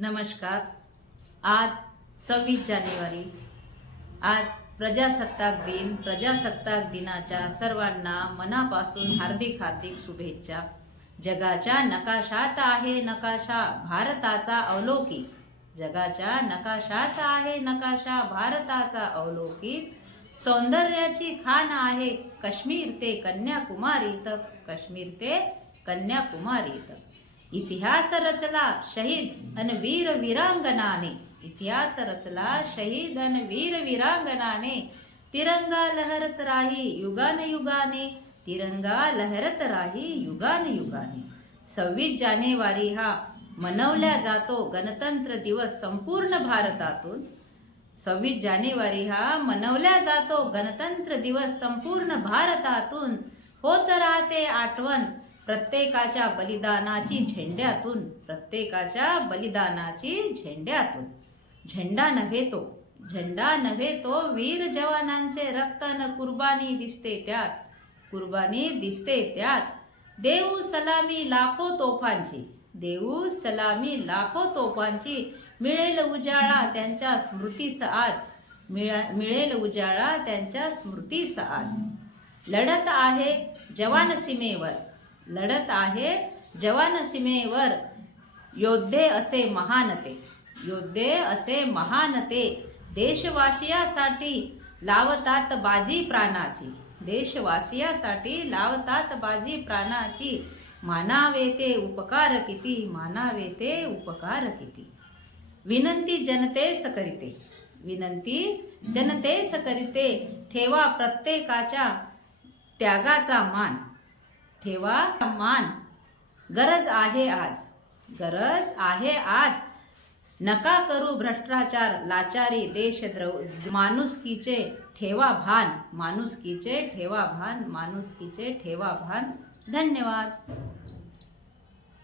नमस्कार। आज 26 जानेवारी, आज प्रजासत्ताक दिन। प्रजासत्ताक दिनाच्या सर्वांना मनापासून हार्दिक हार्दिक शुभेच्छा। जगाच्या नकाशात आहे नकाशा भारताचा अवलौकिक। जगाच्या नकाशात आहे नकाशा भारताचा अवलौकिक। सौंदर्याची खाण आहे काश्मीर ते कन्याकुमारी तक, काश्मीर ते कन्याकुमारी तक। इतिहास रचला शहीद अन वीर वीरांगनाने, इतिहास रचला शहीद अन वीर वीरांगनाने। तिरंगा लहरत राही युगान युगाने, तिरंगा लहरत राही युगान युगाने। 26 जानेवारी हा मनवल्या जातो गणतंत्र दिवस संपूर्ण भारतातून। 26 जानेवारी हा मनवल्या जातो गणतंत्र दिवस संपूर्ण भारतातून। होत राहते आठवण प्रत्येकाच्या बलिदानाची झेंड्यातून, प्रत्येकाच्या बलिदानाची झेंड्यातून। झेंडा नव्हे तो वीर जवानांचे रक्त न कुर्बानी दिसते त्यात, कुर्बानी दिसते त्यात। देऊ सलामी लाखो तोफांची, देऊ सलामी लाखो तोफांची। मिळेल उजाळा त्यांच्या स्मृतीस आज, मिळेल उजाळा त्यांच्या स्मृतीस आज। लढत आहे जवान सीमेवर, लढत आहे जवान सीमेवर। योद्धे असे महान ते, योद्धे असे महान ते। देशवासियासाठी लावतात बाजी प्राणाची, देशवासियासाठी लावतात बाजी प्राणाची। मानावे ते उपकार किती, मानावे ते उपकार किती। विनंती जनतेस करीते, विनंती जनतेस करीते। ठेवा प्रत्येकाच्या त्यागाचा मान, ठेवा मान। गरज आहे आज, गरज आहे आज। नका करू भ्रष्टाचार लाचारी देशद्रोह। माणुसकीचे ठेवा भान, माणुसकीचे ठेवा भान, माणुसकीचे ठेवा भान। धन्यवाद।